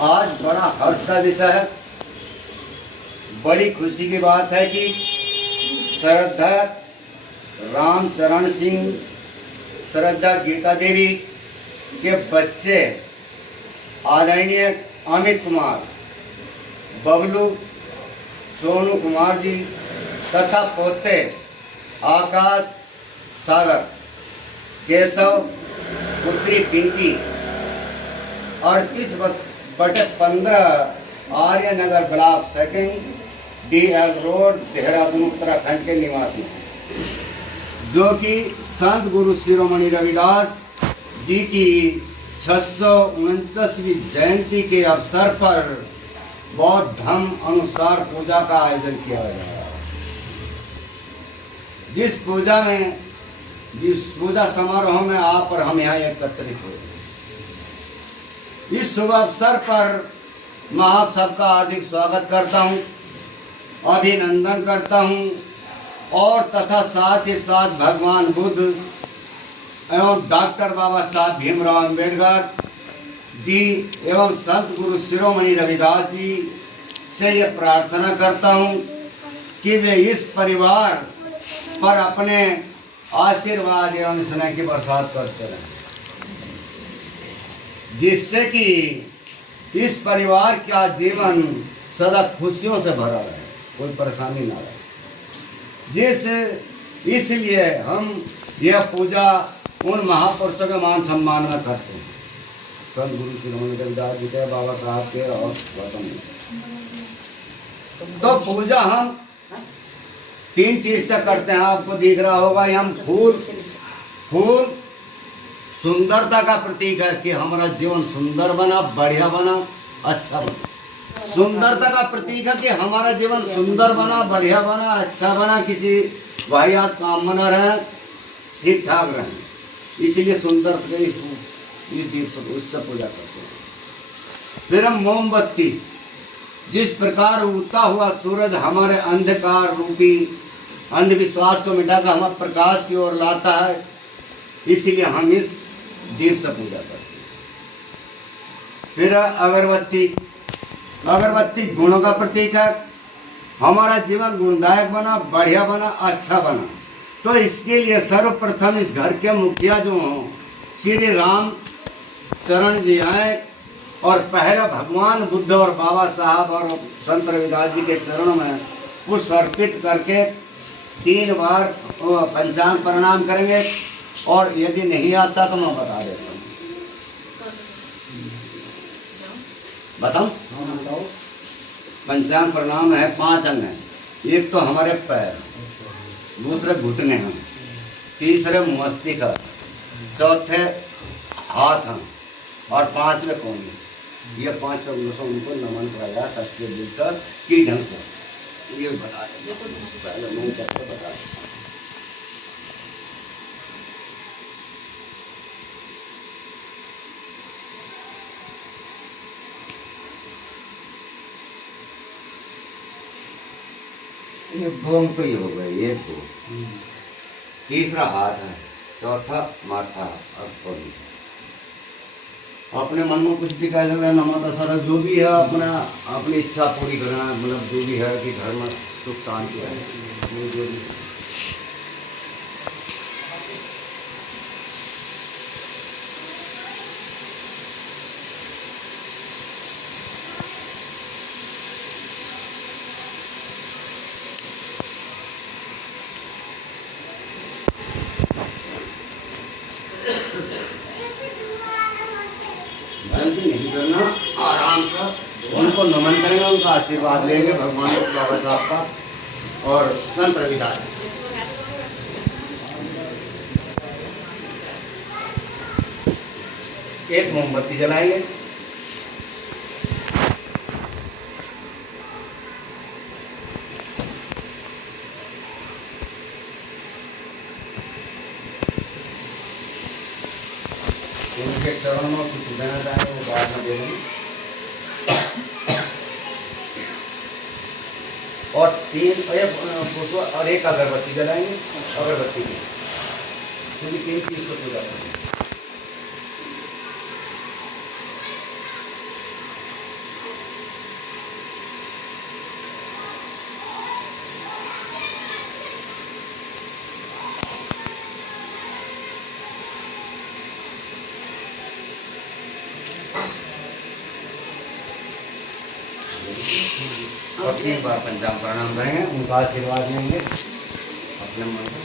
आज बड़ा हर्ष का विषय है। बड़ी खुशी की बात है कि श्रद्धा रामचरण सिंह, श्रद्धा गीता देवी के बच्चे आदरणीय अमित कुमार, बबलू, सोनू कुमार जी तथा पोते आकाश, सागर, केशव, पुत्री Pinky 38/15 Arya Nagar block second DL road Dehradun Uttarakhand के निवासी, जो कि संत गुरु शिरोमणि रविदास जी की 649वीं जयंती के अवसर पर बौद्ध धर्म अनुसार पूजा का आयोजन किया गया। जिस पूजा समारोह में आप और हम यहाँ एकत्रित हुए, इस शुभ अवसर पर मैं आप सबका हार्दिक स्वागत करता हूँ, अभिनंदन करता हूँ और तथा साथ ही साथ भगवान बुद्ध एवं डॉक्टर बाबा साहब भीमराव अंबेडकर जी एवं संत गुरु शिरोमणि रविदास जी से ये प्रार्थना करता हूँ कि वे इस परिवार पर अपने आशीर्वाद एवं स्नेह की बरसात करते रहें, जिससे कि इस परिवार का जीवन सदा खुशियों से भरा रहे, कोई परेशानी ना रहे। इसलिए हम यह पूजा उन महापुरुषों के मान सम्मान में करते हैं, संत गुरु शिरोमणि रविदास जी के, बाबा साहब के और गौतम जी। तो पूजा हम 3 चीज से करते हैं, आपको दिख रहा होगा। हम फूल सुंदरता का प्रतीक है कि हमारा जीवन सुंदर बना, बढ़िया बना, अच्छा बना। सुंदरता का प्रतीक है कि हमारा जीवन सुंदर बना, बढ़िया बना, अच्छा बना, किसी वाहियात काम में न रहे, ठीक ठाक रहे। इसलिए सुंदर इस दीप उससे पूजा करते हैं। फिर हम मोमबत्ती, जिस प्रकार उगता हुआ सूरज हमारे अंधकार रूपी अंधविश्वास को मिटाकर हमें प्रकाश की ओर लाता है, इसीलिए हम इस दीप से पूजा करते हैं। फिर अगरबत्ती गुणों का प्रतीक है। हमारा जीवन गुणदायक बना, बढ़िया बना, अच्छा बना। तो इसके लिए सर्वप्रथम इस घर के मुखिया जो हों श्री राम चरण जी आए और पहले भगवान बुद्ध और बाबा साहब और संत रविदास जी के चरणों में पुष्प अर्पित करके 3 बार पंचांग प्रणाम करेंगे। और यदि नहीं आता तो मैं बता देता हूँ। बताऊँ? पंचांग प्रणाम है, 5 अंग हैं। एक तो हमारे पैर, दूसरे घुटने हैं, तीसरे मस्तिष्क, चौथे हाथ हैं और 5वें कोने। ये 5 अंगों से उनको नमन कराया सच्चे दिल से की ढंग से। ये बता दें, पहले नहीं कहते बता दें। ये भोंग तो ही हो गए, ये दो, तीसरा हाथ है, चौथा माथा और कोनी। अपने मन में कुछ भी कह सकते हैं, नमाता सारा जो भी है अपनी इच्छा पूरी करना, मतलब जो भी है कि घर में सुख शांति है, जो भी। नहीं करना, आराम से उनको नमन करेंगे, उनका आशीर्वाद लेंगे, भगवान बाबा साहब का और संत रविदास। एक मोमबत्ती जलाएंगे। उनके चरणों में कुछ देना चाहेंगे वो बाद में दे देंगे। और 3 और एक अगरबत्ती जलाएंगे, अगरबत्ती की, क्योंकि 3 चीज को पूजा करेंगे। और 3 बार पंचांग प्रणाम करेंगे, उनका आशीर्वाद लेंगे अपने मन को।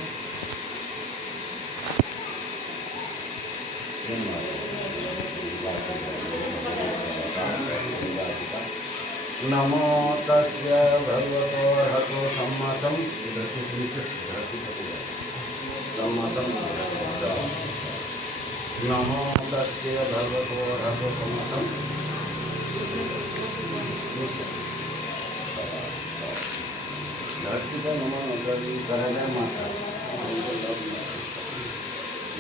नमो तस्य भगवतो अर्हतो सम्मा सम्बुद्धस्य। नमो तस्य भगवतो अर्हतो सम्मा धरती पर माता।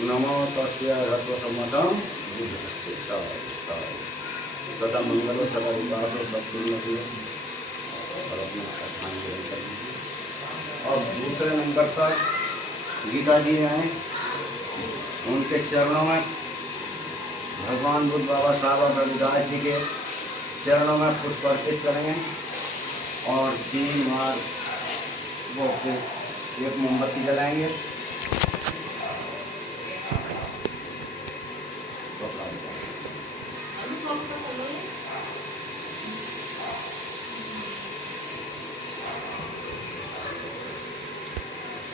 नमो तस्य अर्हतो सम्मा सम्बुद्धस्य। सदा मंगल हो, सदा विकास हो, सब उन्नति हो और अपना स्थान ग्रहण कर लीजिए। और दूसरे नंबर पर गीता जी आए, उनके चरणों में भगवान बुद्ध बाबा साहब और रविदास जी के चरणों में पुष्प अर्पित करेंगे और 3 बार वो एक मोमबत्ती जलाएंगे।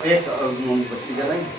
एक मोमबत्ती जलाएंगे।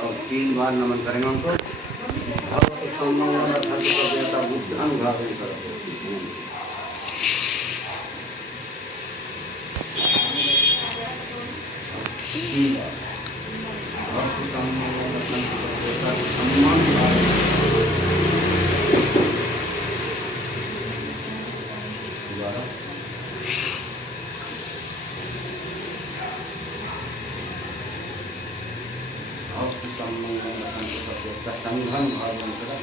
और 3 बार नमन करेंगे उनको। भगवत सम्मान बुद्धं भावेन करोति। संघम भावं सदा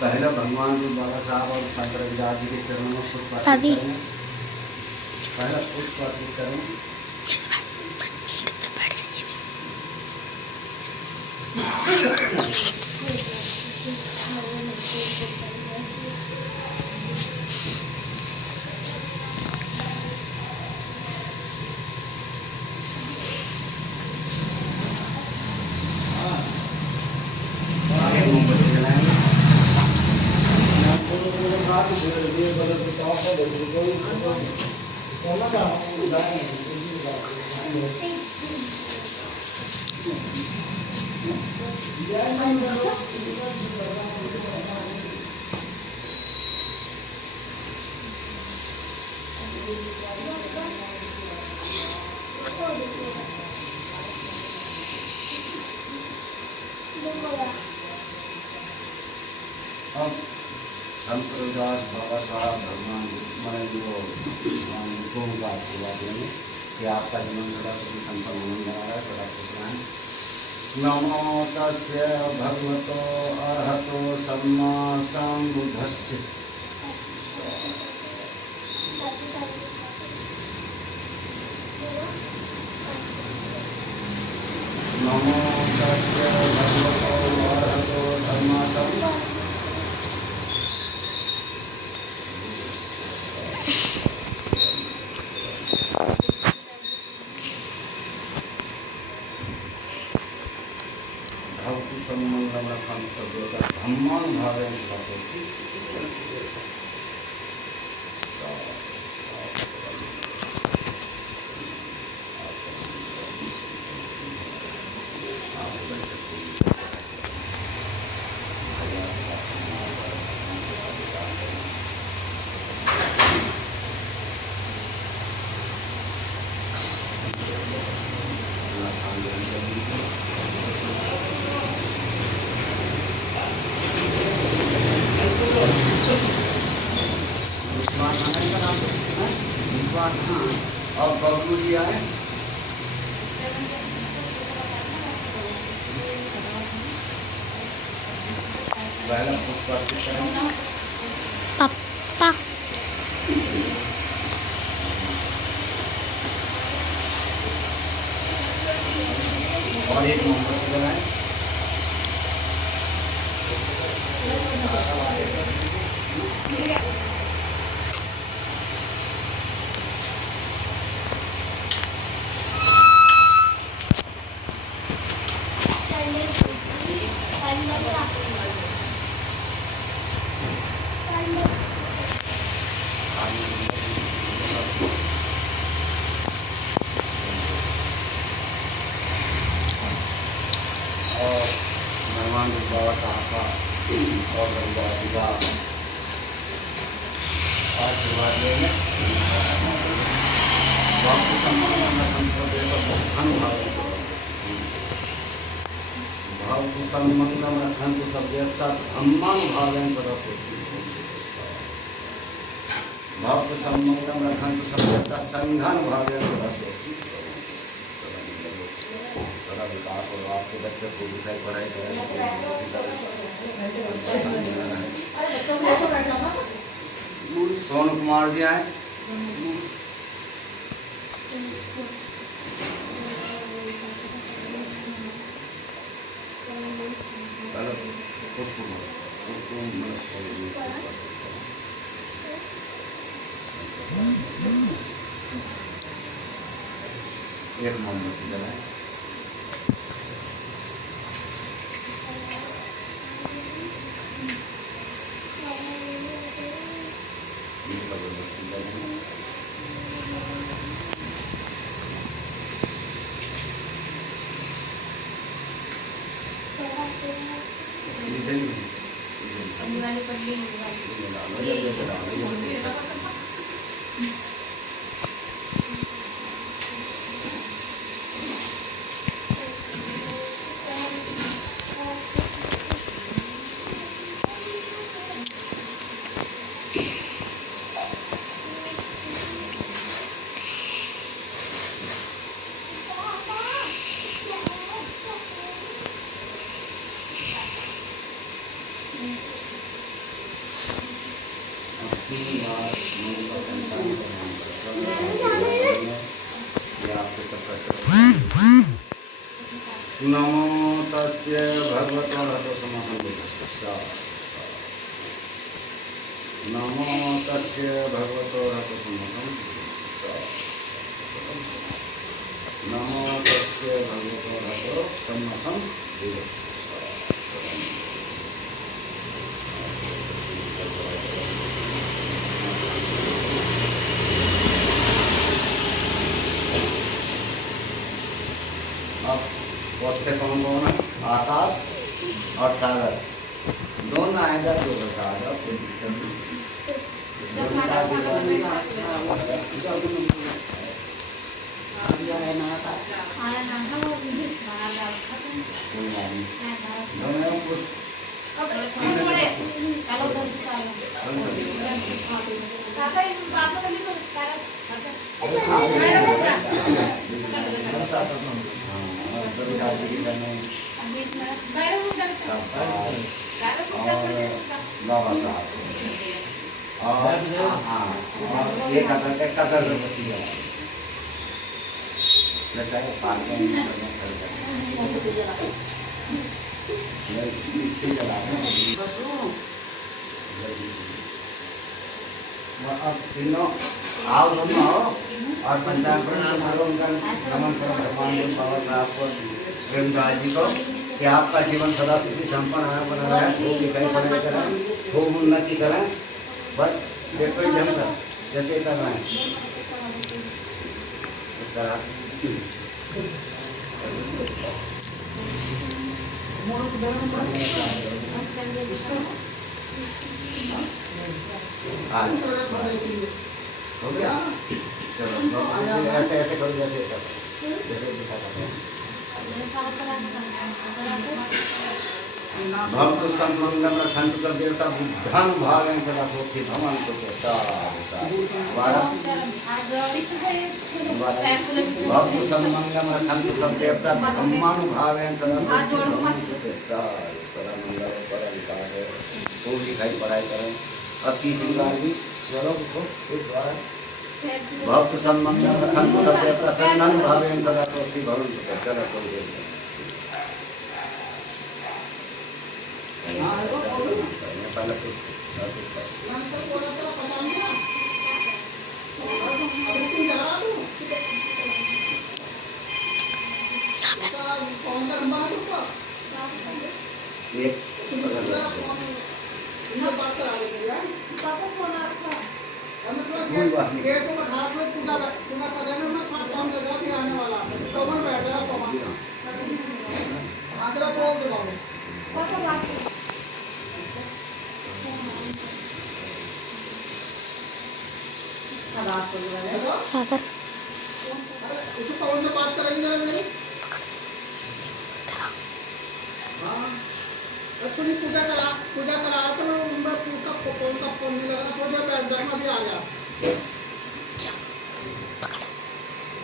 पहले भगवान जी बाबा साहब और संत रविदास जी के चरणों में पुष्प अर्पित करेंगे। पहला पुष्प अर्पित करेंगे। अब संत रविदास बाबा साहब भगवान मैंने जो उनका आशीर्वाद लेंगे कि आपका जीवन सदा सुखी संपन्न बना रहा है, सदा खुश रहें। नमो तस्य भगवतो अर्हतो सम्मा सम्बुद्धस्य। नमो तस्य भगवतो अर्हतो सम्मा सम्बुद्धस्य। धम्मं भावेन करोति। अब बबलू जी आए। पहला पुष्प करें। पप्पा और एक मोमबत्ती जलाएं। और मेहमान बाबा साहब का और गंगाजी का आशीर्वाद लेंगे। आपको सम्मान भाव सम्मंगम रखन्तु सभ्यता धम्मं भावेन सरस्वती। भाव सम्मंगम रखन्तु सभ्यता संघन भावेन सरस्वती। सदा विकास और आपके बच्चे को लिखाई पढ़ाई करें। सोनू कुमार जी आए। एक मोमबत्ती जलाएं। नमो तस्य भगवतो अरहतो सम्मा सम्बुद्धस्य। नमो तस्य भगवतो अरहतो सम्मा सम्बुद्धस्य। नमो तस्य भगवतो अरहतो सम्मा सम्बुद्धस्य। अब पौधे कौन कौन है? आकाश और सागर दोनों आएगा। जो बसा जाओ कोई दिक्कत नहीं। एक अगरबत्ती अब तीनों आओ दोनों आओ और पंचांग प्रणाम करो। उनका नमन करो भगवान बाबा साहब को, प्रेमदास जी को, कि आपका जीवन सदा सुखी संपन्न आया बना रहे। खूब लिखाई पढ़ाई करें, खूब उन्नति करें। बस देखो एकदम सर जैसे कर रहे हैं। हो गया। चलो ऐसे ऐसे करो जैसे जैसे दिखा भक्त संमंगलम रखंतु सब देवता बुद्धान भावेन सदा सुखी भवन्तु ते साधु भक्त संमंगलम रखंतु सब देवता ब्रह्मानु भावेन सदा सुखी भवन्तु ते साधु सदा मंगल पर विकास है। तो लिखाई पढ़ाई करें। और तीसरी बार भी श्लोक को इस बार भक्त संमंगलम रखंतु सब देवता सन्नन भावेन सदा सुखी भवन्तु ते चलो कोई देवता सागर इसको कौन से बात करेंगे जरा मेरी थोड़ी पूजा करा तो मैं उनका पूछा कौन सा फोन भी लगा तो जब बैठ जाऊंगा अभी आ गया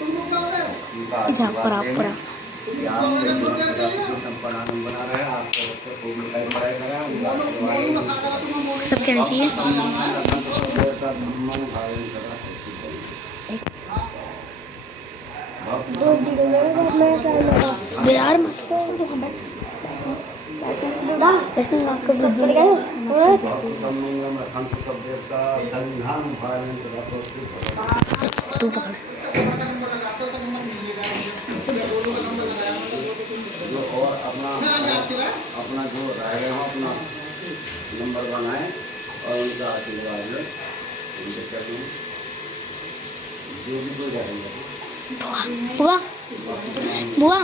तुम लोग क्या हो रहे हो जहाँ पर आप पड़ा बना रहे हैं आपको बच्चों को मिठाई पढ़ाई करें सब कहना चाहिए बिहार में तू पकड़ और अपना जो रहेगा अपना नंबर बनाए और उनका आशीर्वाद ले उनके चरणों जो भी कोई रहेगा बुआ बुआ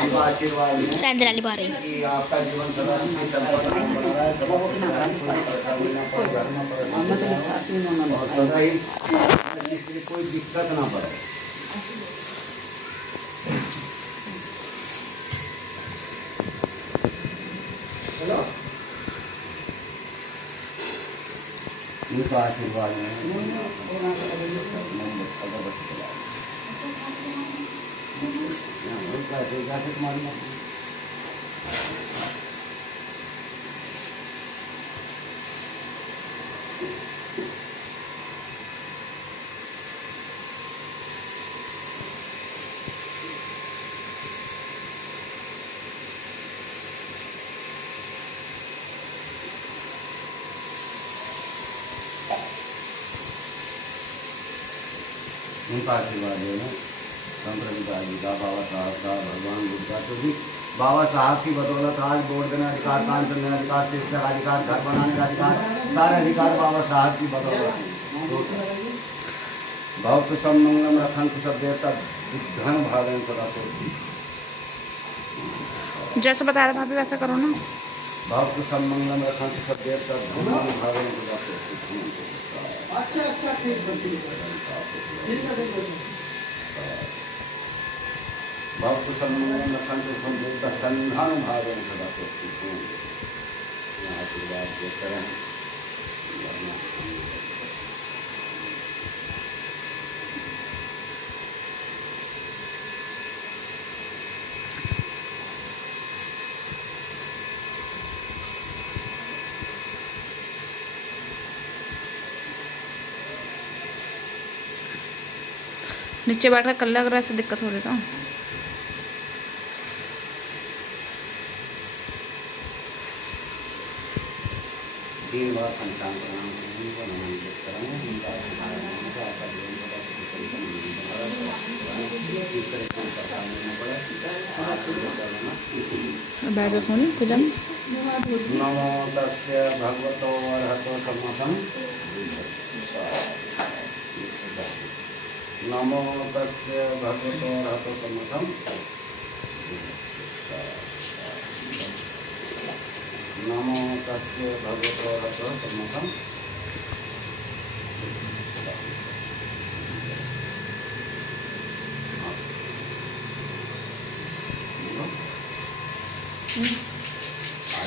उनका आशीर्वाद लें रैंदर वाली बारी कि आपका जीवन सदा सुखी संपन्न बना रहे सबको और सदा ही किसी कोई दिक्कत ना पड़े। उनका आशीर्वाद है उनका आशीर्वाद है ना संत रविदास जी का, बाबा साहब का, भगवान बुद्ध का, तो भी बाबा साहब की बदौलत आज वोट देने अधिकार, कान सुनने अधिकार, शिक्षा का अधिकार, घर बनाने का अधिकार, सारे अधिकार बाबा साहब की बदौलत। भक्त सब मंगलम रखंतु सब देवता धन भावेन सदा सुखी। जैसे बताया था भाभी वैसा करो ना। भक्त सब मंगलम रखंतु सब देवता धन भावेन सदा सुखी। अच्छा अच्छा ठीक है भक्त सम्मान रखंतु सब देवता संधान भावेन सदा सुखी। आशीर्वाद देते रहें। नीचे बैठकर कल लग रहा है, ऐसे दिक्कत हो रही था। तीन बार पंचांग प्रणाम करेंगे, आपका जीवन बैठ जाओ सोनी पूजा में। नमो तस्य भगवतो अरहतो सम्मा नमो तस्य भगवतो अरहतो सम्मा नमो तस्य भगवतो अरहतो सम्मा आ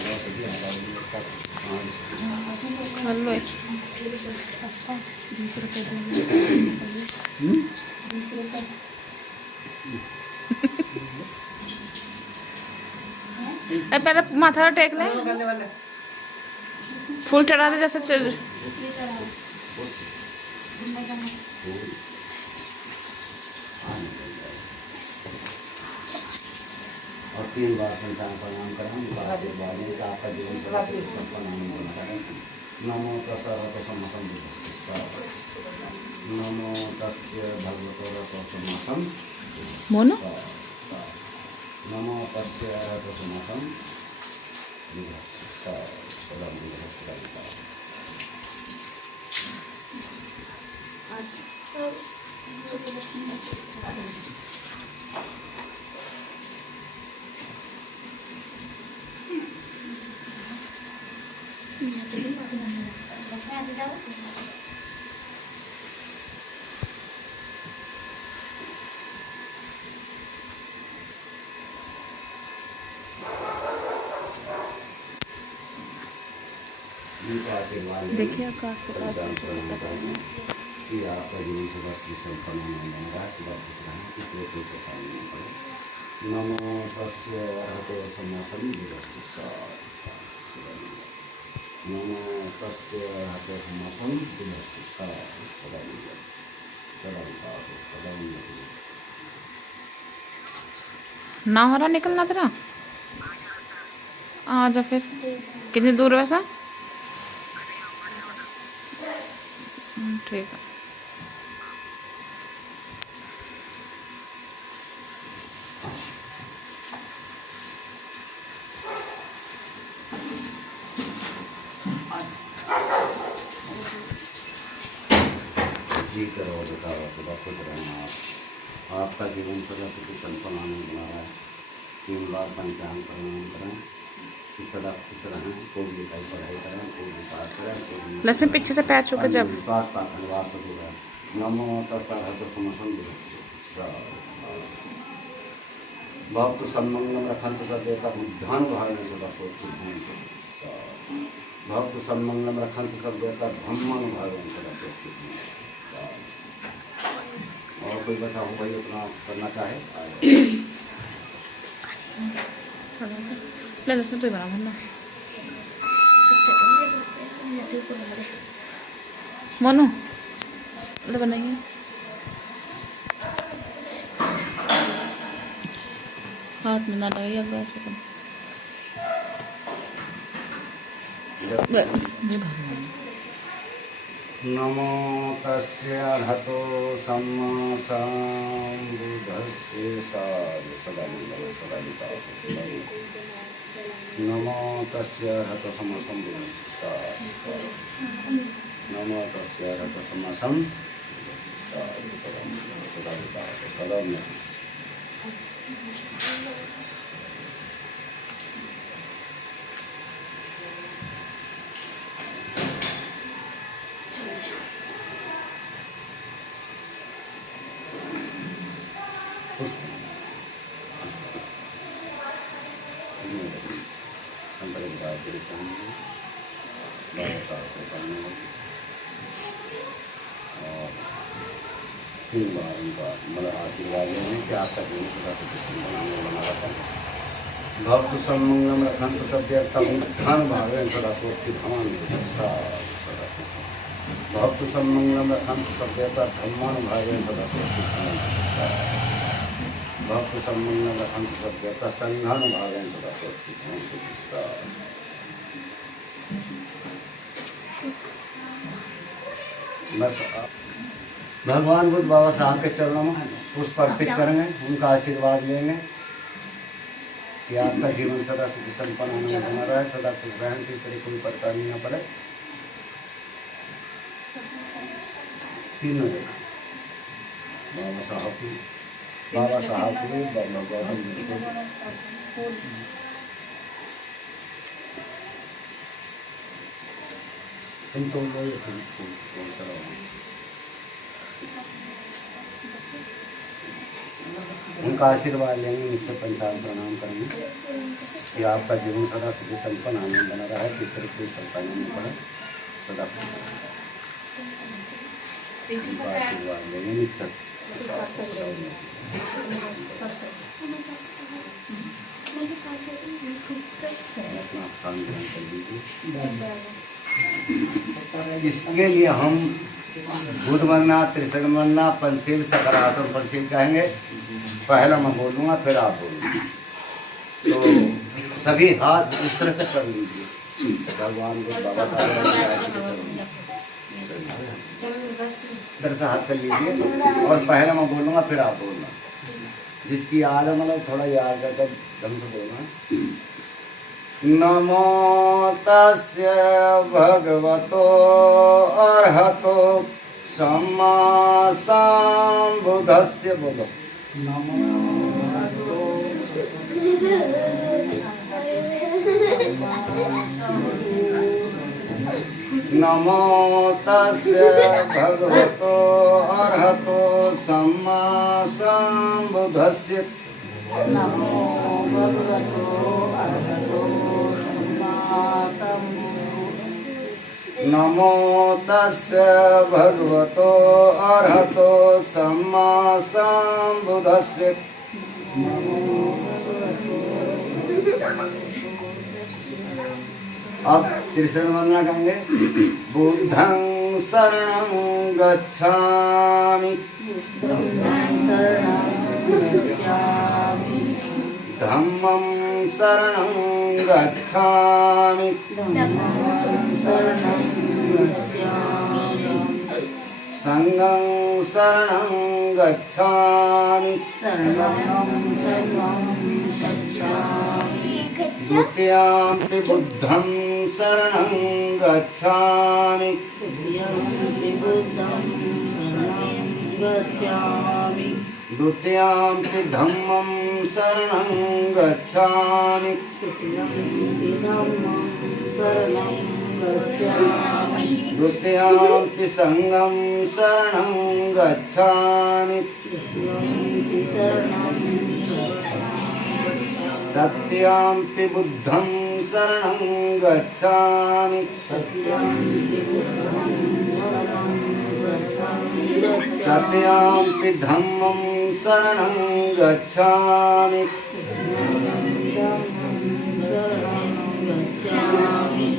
जाओ कभी, आ जाओ तक। हाँ। कर लो एक। पहले माथा टेक ले, फूल चढ़ा दे जैसे चल। और 3 बार संतान प्रणाम करें, उनका आशीर्वाद लें कि आपका जीवन सफल आनंद करें। नमो तस्सै रथोत्तमसं नमो तस्य भगवतो रथोत्तमसं मोनो नमो तस्य रथोत्तमसं सदा उनका आशीर्वाद लें। देखिए आकाश के पास पंचांग प्रणाम करें कि आपका जीवन से बस संपन्न होने लगा, सदा खुश रहें, कि कोई परेशानी नहीं पड़े। नमो तस्य रथोत्तमसं नमो तस्य रथोत्तमसं ना हो रहा निकलना तेरा। आ जा फिर। कितनी दूर है वैसा? ठीक है। जी करो बताओ, सदा खुश रहना आप। आपका जीवन सदा सुखी संपन्न आनंद बना रहा है। 3 बार पंचांग प्रणाम करें कि सदा खुश रहें, कोई भी पढ़ाई करें, कोई भी पाठ करें, कोई भी लक्ष्मी पीछे से पैर छू के जब विश्वास का धन्यवाद होगा। नमो तस्सै रथोत्तमसं भक्त सन्मंगलम रखन्तु सदैव बुद्धान भावेन सदा सोचि भक्त सन्मंगलम रखन्तु सदैव धम्मं भावेन सदा सोचि। और कोई बचा हो भाई अपना करना चाहे ले लक्ष्मी तू ही बना भरना। मोनू ले बनाइए। हाथ में ना लगाइए अगर ऐसे कर। ये भगवान नमो तस्य रथोत्तमसं बुद्धस्य सदा मंगलं सदा विकासः। नमो तस्य रथोत्तमसं नमो तस्य रथोत्तमसं सदा विकासः सदा तीन बार उनका मतलब आशीर्वाद लेंगे कि आपका जीवन सदा सुखी संपन्न बना रहता है। भक्त सन्मंगलम रखन्तु सदैव बुद्धान भावेन सदा सोचि भवान भक्त सन्मंगलम रखन्तु सदैव धम्मान् भावेन सदा सोचि भक्त सन्मंगलम रखन्तु सदैव संघान भावेन सदा सोचि बस भगवान बुद्ध बाबा साहब के चरणों में पुष्प अर्पित करेंगे, उनका आशीर्वाद लेंगे कि आपका जीवन सदा सुखी संपन्न आनंद बना रहे, सदा खुश रहें, किसी तरह कोई परेशानी न पड़े। तीनों जगह बाबा साहब के गौतम बुद्ध के तो उनका आशीर्वाद लेंगे, नीचे पंचांग प्रणाम करेंगे। कि आपका जीवन सदा सुखी संपन्न आनंद बना रहा है, किस तरह की परेशानी नहीं पड़े सदा आशीर्वाद लेंगे निश्चित। अपना स्थान ग्रहण कर लीजिए। इसके लिए हम बुध बनना, त्रिशरण बनना, पंचशील, सकारात्मक पंचशील कहेंगे। पहला मैं बोलूँगा फिर आप बोलूँगा। तो सभी हाथ इस तरह से कर लीजिए, भगवान को बाबा साहब तरह से हाथ कर लीजिए। और पहला मैं बोलूँगा फिर आप बोलना। जिसकी याद है मतलब थोड़ा याद कर तब ढंग से बोलना। नमो तस्य भगवतो अर्हतो सम्मा संबुद्धस्य। बोलो नमो तस्य भगवतो अर्हतो सम्मा संबुद्धस्य। नमो तस्य भगवतो अर्हतो सम्मा संबुद्धस्य। अब त्रिशरण वंदना कहेंगे। बुद्धं शरणं गच्छामि, धम्मं शरणं गच्छामि, संघं शरणं गच्छामि, द्वितीयंपि बुद्धं शरणं गच्छामि, द्वितीयंपि धम्मं शरणं गच्छामि, द्वितीयंपि संघं शरणं गच्छामि, तृतीयंपि बुद्धं शरणं गच्छामि, तृतीयंपि धम्मं शरणं गच्छामि,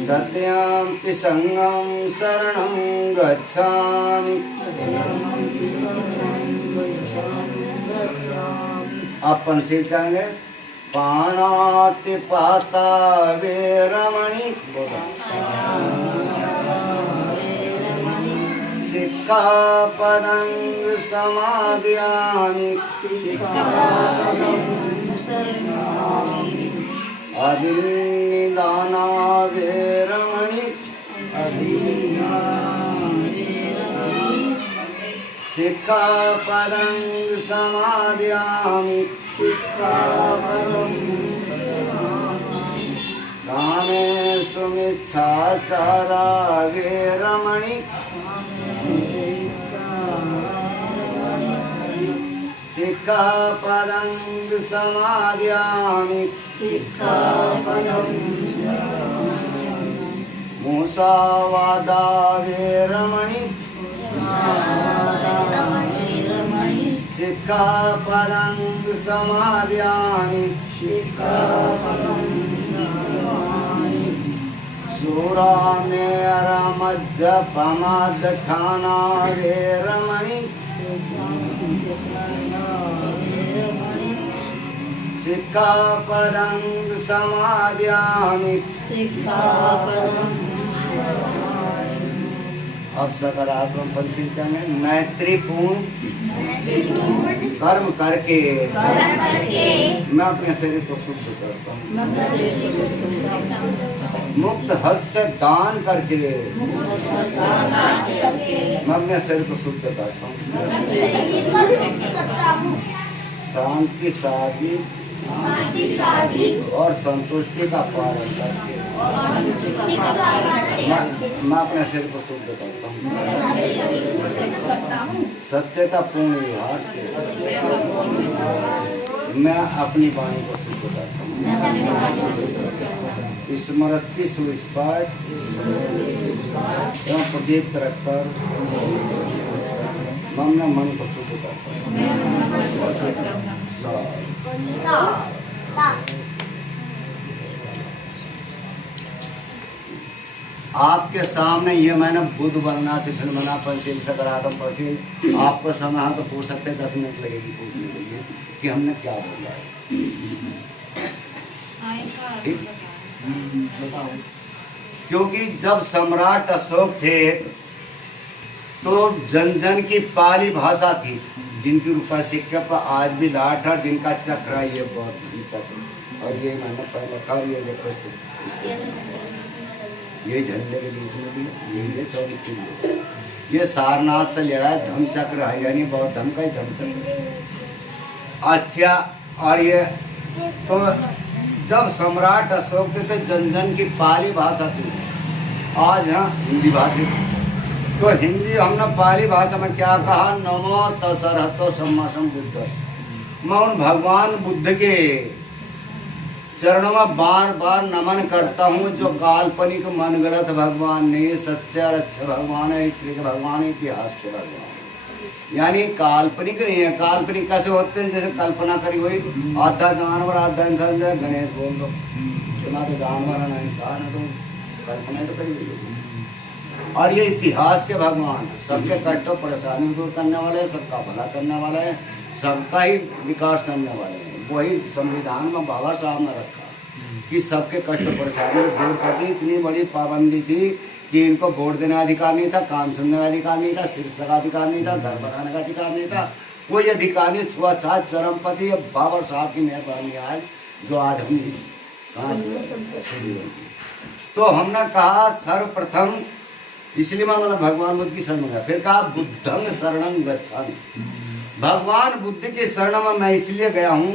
तृतीयंपि संघं शरणं गच्छामि। आप पंचशील कहेंगे। पाणातिपाता वेरमणि, सिक्खापदं समादयामि, अदीनिदाना वेरमणि, सिक्खापदं समादयामि, कामेषु मिच्छाचारा वेरमणि, सिक्खापदं समादयामि, मुसावादा वेरमणि, सिक्खापदं समादयामि, शूरामेरमज्जपमादठाना वेरमणि, सिक्खापदं समादयामि। अब सकारात्मक पंचशील में मैत्रीपूर्ण कर्म करके मैं अपने शरीर को शुद्ध करता हूँ। मुक्त हस्त से दान करके मैं अपने शरीर को शुद्ध करता हूँ। शांति साधी और संतुष्टि का पालन करके मैं अपने शरीर को शुद्ध करता हूँ। सत्यता पूर्ण व्यवहार से मैं अपनी वाणी को शुद्ध करता हूँ। स्मृति सुस्पष्ट एवं प्रदीप्त रखकर मम मन को शुद्ध आपके सामने ये मैंने बुद्ध बनना तिथन बना पंचील सकारात्मक पंचील आपको समय तो पूछ सकते 10 मिनट लगेगी पूछने के लिए कि हमने क्या बोला है। ठीक? बताओ। क्योंकि जब सम्राट अशोक थे तो जन जन की पाली भाषा थी, जिनकी रुपया सिक्के पर आज भी लाठ है, जिनका चक्र है, ये बहुत चक्र और ये मैंने पहले कर ये देखो ये झंडे के बीच में भी ये 24 किलो ये सारनाथ से लिया है धम चक्र है, यानी बहुत धम का ही धम चक्र। अच्छा, और ये तो जब सम्राट अशोक थे तो जन जन की पाली भाषा थी, आज हाँ हिंदी भाषा। तो हिंदी हमने पाली भाषा में क्या कहा, नमो तसरहतो सम्मा संबुद्ध। मैं उन भगवान बुद्ध के चरणों में बार बार नमन करता हूँ जो काल्पनिक मनगढ़ंत भगवान नहीं, सच्चा और अच्छा भगवान है, हिस्ट्री के भगवान है, इतिहास के भगवान। यानी काल्पनिक नहीं है। काल्पनिक कैसे होते हैं, जैसे कल्पना करी हुई आधा जानवर आधा इंसान, जो गणेश बोल दो ना तो जानवर है ना इंसान है, तो कल्पना तो करी हुई। और ये इतिहास के भगवान है, सबके कष्ट और परेशानी दूर करने वाले हैं, सबका भला करने वाला है, सबका ही विकास करने वाले हैं। वही संविधान में बाबा साहब ने रखा कि सबके कष्ट परेशानी दूर करनी। इतनी बड़ी पाबंदी थी कि इनको वोट देने का अधिकार नहीं था, काम सुनने का अधिकार नहीं था, शिक्षा का अधिकार नहीं था, घर बनाने का अधिकार नहीं था, कोई अधिकार नहीं, छुआछूत चरमपति। बाबा साहब की मेहरबानी आज जो आज हम इस सांस तो हमने कहा सर्वप्रथम, इसलिए मैं भगवान बुद्ध की शरण में गया। फिर कहा बुद्धं शरणं गच्छामि। भगवान बुद्ध के शरण में मैं इसलिए गया हूँ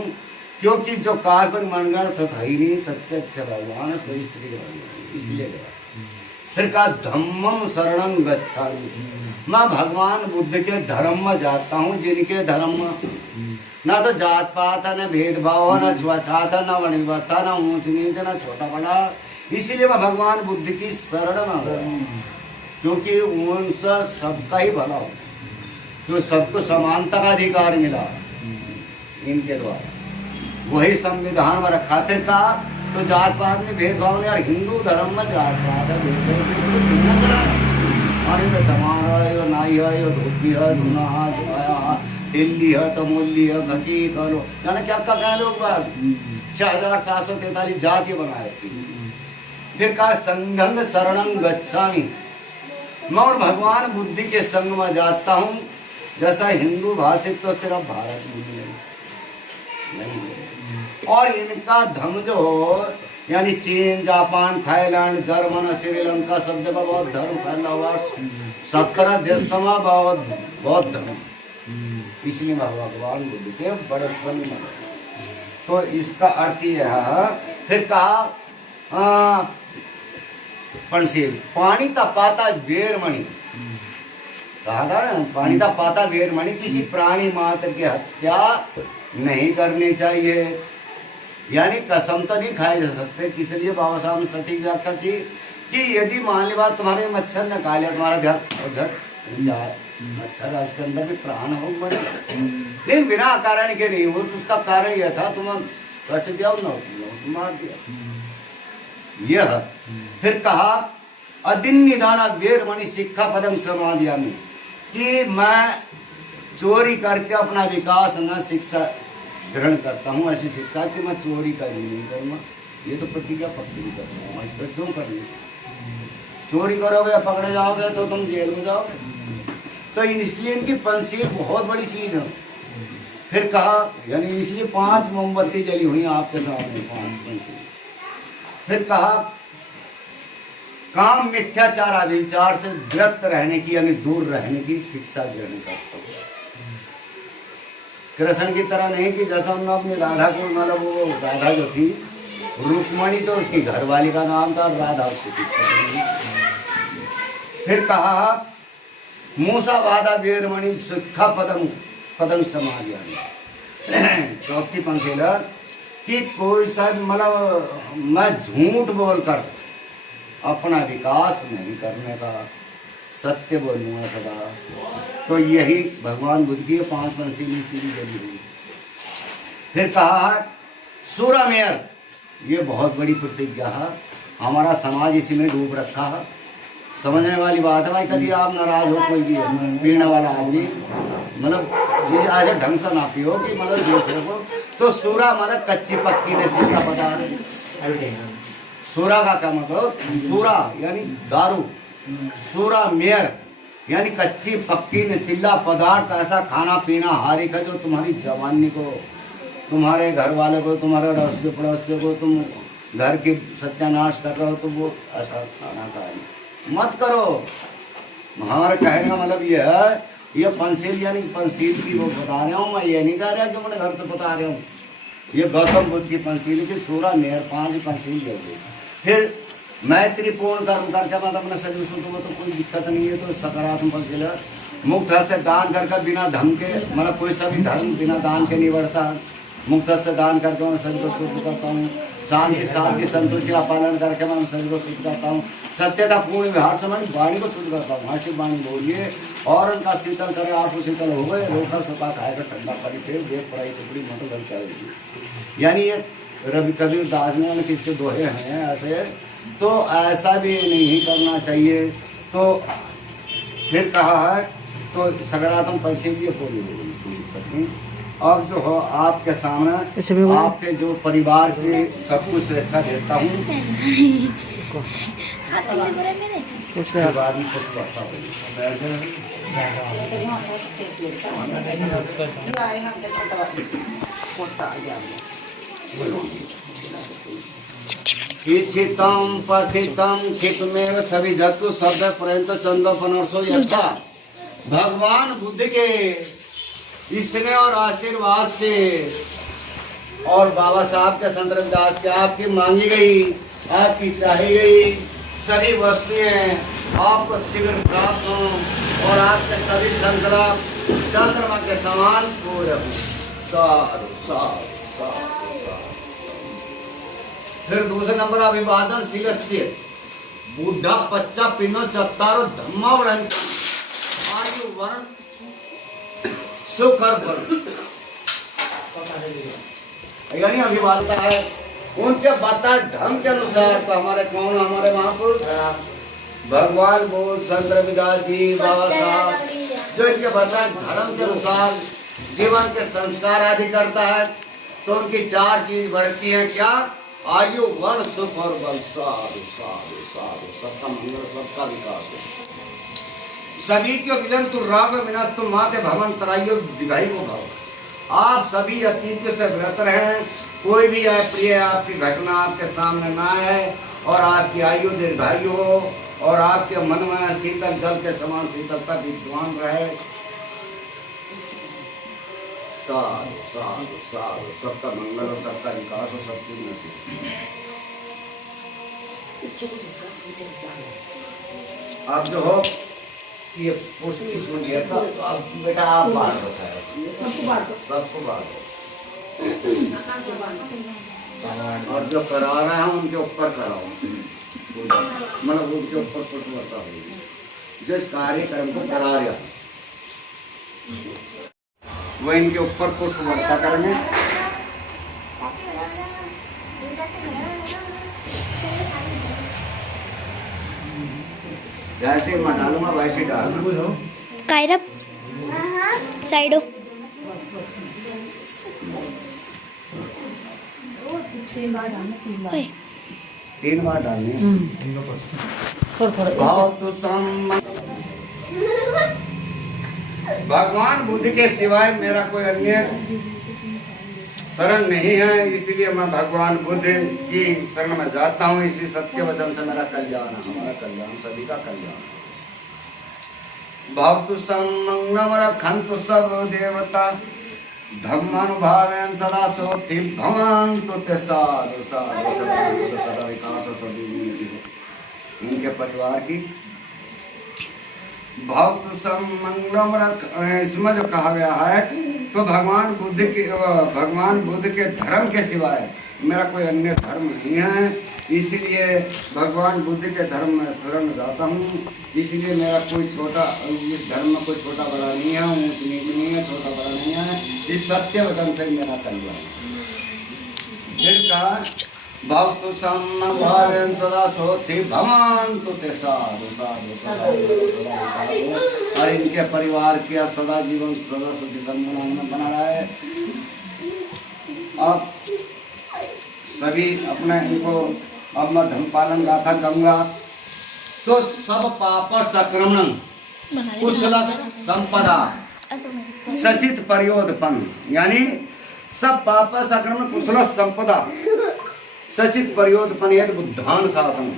क्योंकि जो काल्पनिक मनगढ़ंत था ही नहीं, सच्चे अच्छे भगवान श्रेष्ठ के भगवान, इसलिए गया। फिर कहा धम्मं शरणं गच्छामि। मैं भगवान बुद्ध के धर्म में जाता हूँ, जिनके धर्म में ना तो जात पात है, न भेदभाव है, न छुआछूत है, न वणिवत्ता, न ऊंच नीच, न छोटा बड़ा। इसलिए मैं भगवान बुद्ध की शरण में गया क्योंकि उनसे सबका ही भला हो, तो सबको समानता का अधिकार मिला इनके द्वारा, वही संविधान में रखा। फिर कहा तो जात पात में भेदभाव नहीं, और हिंदू धर्म में जात पात है भेदभाव समान है, नाई है, यो धोती है, धुना है, झुकाया, दिल्ली है, तमोली है, घटी करो, जाने क्या क्या कहे लोग बाग 6743 जाति बना रखी। फिर कहा संघं शरणं गच्छामि। मैं और भगवान बुद्धि के संग में जाता हूँ। जैसा हिंदू भाषिक तो सिर्फ भारत में नहीं, और इनका धर्म जो हो यानी चीन, जापान, थाईलैंड, जर्मन, श्रीलंका सब जगह बहुत धर्म फैला हुआ, 17 देश में बहुत धर्म। इसलिए भगवान बुद्ध के बड़े स्वर्ण में। तो इसका अर्थ यह है। फिर कहा पंचशील पानी का पाता वेरमणि। कहा था ना, पानी का पाता वेरमणि। किसी प्राणी मात्र की हत्या नहीं करनी चाहिए, यानी कसम तो नहीं खाए जा सकते। किसी लिए बाबा साहब ने सटीक व्याख्या की कि यदि मान ली बात तुम्हारे मच्छर ने खा लिया, तुम्हारा झट जाए मच्छर है, उसके अंदर भी प्राण हो मरे, लेकिन बिना कारण के नहीं हो, तो उसका कारण यह था तुम कट दिया ना, मार दिया यह। फिर कहा अदिन निदाना वेरमणि शिक्षा पदम समाधियामि, कि मैं चोरी करके अपना विकास न शिक्षा ग्रहण करता हूँ, ऐसी शिक्षा कि मैं चोरी कभी नहीं करूँगा। ये तो प्रतिज्ञा पक्की नहीं करता हूँ, इस पर क्यों करनी। चोरी करोगे या पकड़े जाओगे तो तुम जेल में जाओगे। तो इसलिए इनकी पंचशील बहुत बड़ी चीज है। फिर कहा यानी इसलिए 5 मोमबत्ती जली हुई आपके सामने, 5 पंचशील। फिर कहा काम मिथ्याचार अभिचार से व्यक्त रहने की यानी दूर रहने की शिक्षा ग्रहण करता हूँ। कृष्ण की तरह नहीं कि जैसा हमने अपनी राधा को, मतलब वो राधा जो थी रुक्मणी तो उसकी घरवाली का नाम था, राधा उसकी शिक्षा। फिर कहा मूसा वादा वेरमणि शिक्षा पदम समाधियामि। चौथी पंचशील कि कोई सा मतलब मैं झूठ बोलकर अपना विकास नहीं करने का, सत्य बोलूँगा सदा। तो यही भगवान बुद्ध की 5 पंसीली सीढ़ी बनी हुई। फिर कहा सूरामेर, ये बहुत बड़ी प्रतिज्ञा है। हमारा समाज इसी में डूब रखा है। समझने वाली बात है भाई। कभी आप नाराज हो, कोई भी पीने वाला आदमी मतलब जिसे आज ढंग से ना पियो कि मतलब दूसरे को, तो सूरा मतलब कच्ची पक्की नशील का पदार्थ। सूरा का क्या मतलब? सूरा यानी दारू, सूरा मेयर यानी कच्ची पक्की नशीला पदार्थ, ऐसा खाना पीना हारिक है जो तुम्हारी जवानी को, तुम्हारे घर वाले को, तुम्हारे अड़ोसी पड़ोसी को तुम घर की सत्यानाश कर रहे हो, तो वो ऐसा खाना खाए मत करो। हमारे कहने का मतलब ये है, ये पंसील यानी पंसील की वो बता रहा हूँ मैं, ये नहीं कह रहा कि मैंने घर से बता रहा हूँ। ये गौतम बुद्ध की पंसील की सूरा मेयर 5 पंसील हो गई। फिर मैत्रीपूर्ण कर्म करके मतलब अपने शरीर से तो कोई दिक्कत नहीं है, तो सकारात्मक पंसील है। मुक्त हस्त से दान करके बिना धर्म के, मतलब कोई सा भी धर्म बिना दान के नहीं बढ़ता। मुक्त हस्त से दान करके मैं शरीर को शुद्ध करता हूँ। शांति शांति संतुष्टि का पालन करके मैं शरीर को शुद्ध करता हूँ। सत्यता पूर्ण व्यवहार से मैं वाणी को शुद्ध करता हूँ। हाशिक वाणी बोलिए और उनका शीतल करे, आप शीतल हो गए, रोका सोखा खाएगा ठंडा करी, फिर देख पढ़ाई चपड़ी मतलब घर चलेगी। यानी ये रवि कबीर दास ने किसके दोहे हैं ऐसे, तो ऐसा भी नहीं करना चाहिए। तो फिर कहा है तो सकारात्मक पैसे भी पूरी। अब जो हो आपके सामने आपके जो परिवार के सब कुछ अच्छा देता हूँ। किचितम पथितम खितमेव सभी जतु शब्द पर्यंत चंदोपनर्सो यथा। भगवान बुद्ध के स्नेह और आशीर्वाद से और बाबा साहब के संत रविदास के आपकी मांगी गई, आपकी चाही गई सभी वस्तुएं आपको शीघ्र प्राप्त हों और आपके सभी संकल्प चंद्रमा के समान पूरे हों। साधु साधु साधु साधु। फिर दूसरे नंबर अभिवादन शीलस्य बुद्धा पच्चा पिनो चत्तारो धम्मा वृंत आयु वर्ण सुख और फल। यानी अभिवादन है उनके बताए ढंग के अनुसार। तो हमारे कौन, हमारे महापुरुष भगवान बुद्ध, संत रविदास जी, बाबा साहब, जो इनके बताए धर्म के अनुसार जीवन के संस्कार आदि करता है, तो उनकी 4 चीज बढ़ती है। क्या? आयु वर्ण सुख और बल। साधु साधु साधु। सबका मंगल, सबका विकास हो। सभी के विजन तु राग विनाश तुम माते भवन तराइयो दिखाई को भाव। आप सभी अतीत से व्रत रहें, कोई भी अप्रिय आपकी घटना आपके सामने ना आए और आपकी आयु दीर्घायु हो और आपके मन में शीतल जल के समान शीतलता विद्वान रहे। साधु साधु साधु। सबका मंगल हो, सबका विकास हो, सबकी उन्नति। आप जो हो ये पुष्प किसको दिया था? तो अब बेटा आप बांट दो, सबको बांट दो, सबको बांट दो। और जो करा रहे हैं उनके ऊपर कराओ, मतलब उनके ऊपर पुष्प वर्षा होगी। जिस कार्यक्रम को करा रहा वो इनके ऊपर पुष्प वर्षा करेंगे। जैसे मैं डालूंगा वैसे डाल। कायरब साइडो। तीन बार डालने। भगवान बुद्ध के सिवाय मेरा कोई अन्य शरण नहीं है, इसलिए मैं भगवान बुद्ध की शरण में जाता हूँ। इसी सत्य वचन से मेरा कल्याण है, हमारा कल्याण, सभी का कल्याण। भवतु समंगलम रक्षन्तु सब देवता धम्मानुभावेन सदा सोति भवन्तु ते साधु साधु सदा विकास सदी। इनके परिवार की भक्त समंगलम रख, इसमें जो कहा गया है तो भगवान बुद्ध के धर्म के सिवाय मेरा कोई अन्य धर्म नहीं है, इसलिए भगवान बुद्ध के धर्म में शरण जाता हूँ। इसलिए मेरा कोई छोटा, इस धर्म में कोई छोटा बड़ा नहीं है, ऊंच नीच नहीं है, छोटा बड़ा नहीं है, इस सत्य वचन से मेरा कल्याण। फिर कहा भक्त समभावेन सदा सोति भगवान तो ते साधु साधु सदा, और इनके परिवार के सदा जीवन सदा सुखी संपन्न बना रहा है। अब सभी अपने इनको अब मैं धर्म पालन गाथा कहूँगा तो सब पाप सक्रमण कुशल संपदा सचित परियोदपन, यानी सब पाप सक्रमण कुशल संपदा सचित परियोदपन यद बुद्धान शासन,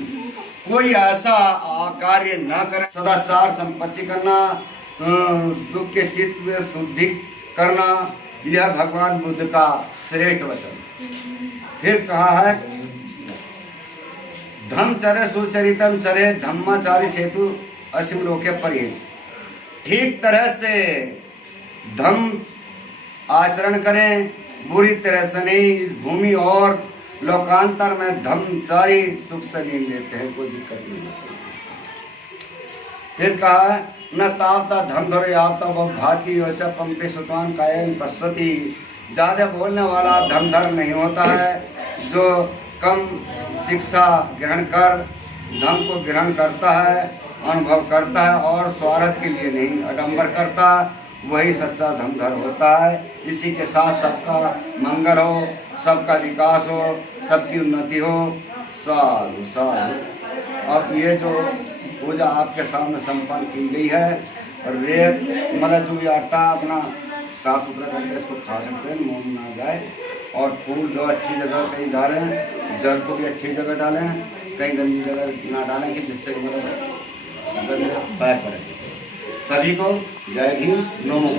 कोई ऐसा कार्य न करे, सदाचार संपत्ति करना, दुख के चित्त में शुद्धि करना, यह भगवान बुद्ध का श्रेष्ठ वचन। फिर कहा है धम्मचर्य सुचरितम चरे धम्माचारी सेतु असीम लोके परहेज, ठीक तरह से धम्म आचरण करें, बुरी तरह से नहीं। इस भूमि और लोकांतर में धम्मचारी सुख से नींद लेते हैं, कोई दिक्कत नहीं। फिर कहा न तापता धमधर यावता वह भाती वचा पंपे सुतान कायन पश्यति, ज्यादा बोलने वाला धमधर नहीं होता है, जो कम शिक्षा ग्रहण कर धर्म को ग्रहण करता है, अनुभव करता है और स्वार्थ के लिए नहीं आडंबर करता, वही सच्चा धर्मधर होता है। इसी के साथ सबका मंगल हो, सबका विकास हो, सबकी उन्नति हो। साधु साधु। अब ये जो पूजा आपके सामने संपन्न की गई है, रेत मतलब जो ये आटा अपना साफ सुथरा करके इसको खा सकते हैं, मुँह में ना जाए। और फूल जो अच्छी जगह कहीं डालें, जल को भी अच्छी जगह डालें, कहीं गंदी जगह ना डालें कि जिससे मतलब पैर पड़े। सभी को जय भीम, नमो।